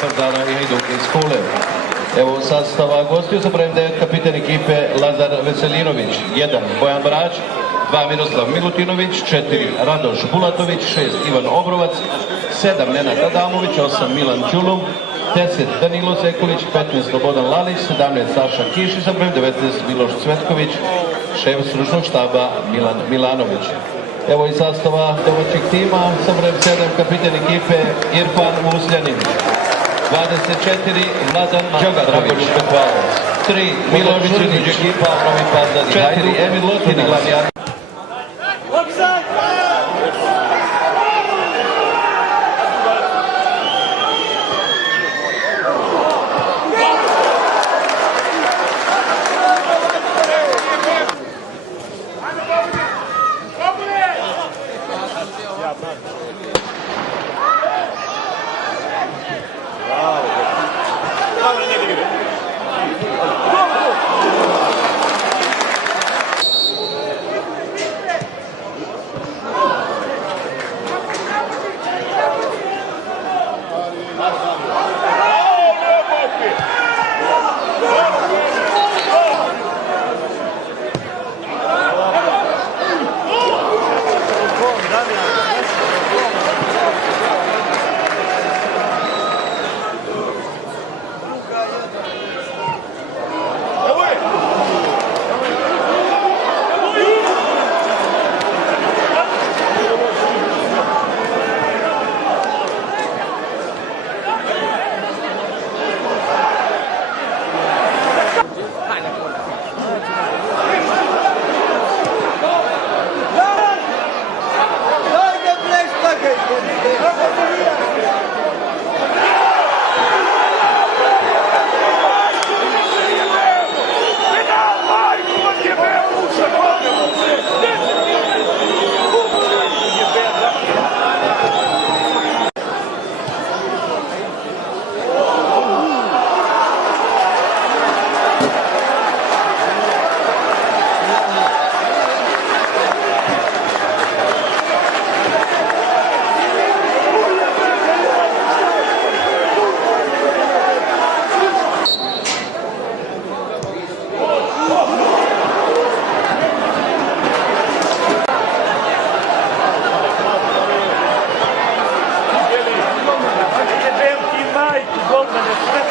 Partizana i Hajduka iz Kule. Evo sastava gostiju sa brojem 9 kapiten ekipe Lazar Veselinović, 1 Bojan Brać, 2 Miroslav Milutinović, 4 Radoš Bulatović, 6 Ivan Obrovac, 7 Nenad Adamović, 8 Milan Ćulum, 10 Danilo Sekulić, 15 Slobodan Lalić, 17 Saša Kiš i sa brojem 19 Miloš Cvetković, šef stručnog štaba Milan Milanović. Evo i sastava domaćih tima sa brojem 7 kapiten ekipe Irfan Musljanin, 24 Vladan Đogatović, 3 Miloš Žurnić, ekipa Novi Pazar, 4 Emil Lotinac, glavni aktor. Majku, Bogdane, sve